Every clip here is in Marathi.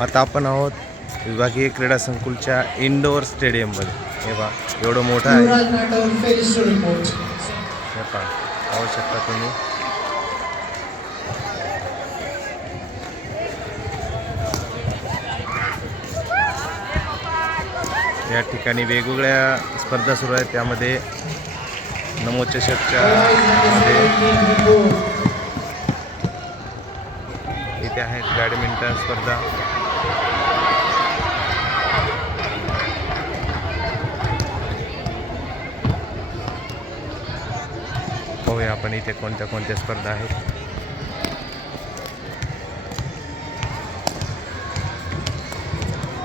आता आपण आहोत विभागीय क्रीडा संकुलच्या इंडोर स्टेडियममध्ये हे पहा एवढं मोठं आहे. हे पहा पाहू शकता तुम्ही. या ठिकाणी वेगवेगळ्या स्पर्धा सुरू आहेत. त्यामध्ये नमोचषकच्या इथे आहेत बॅडमिंटन स्पर्धा. पाहूया आपण इथे कोणत्या कोणत्या स्पर्धा आहेत.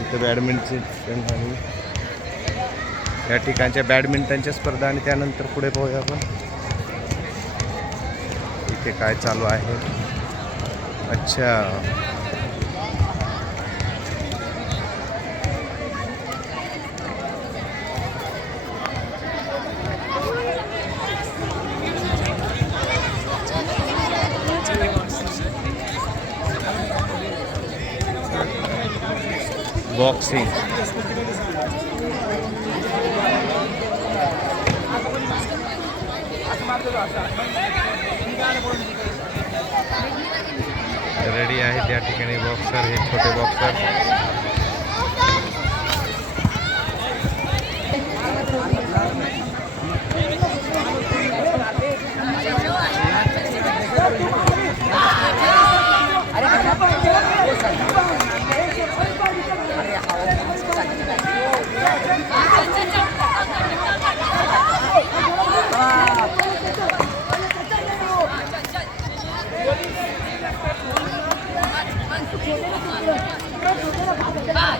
इथे बॅडमिंटन आणि या ठिकाणच्या बॅडमिंटनच्या स्पर्धा आणि त्यानंतर पुढे पाहूया आपण. इथे काय चालू आहे. अच्छा. बॉक्सिंग रेडी है ठिकाणी बॉक्सर हे छोटे बॉक्सर 左边的对这左边的罚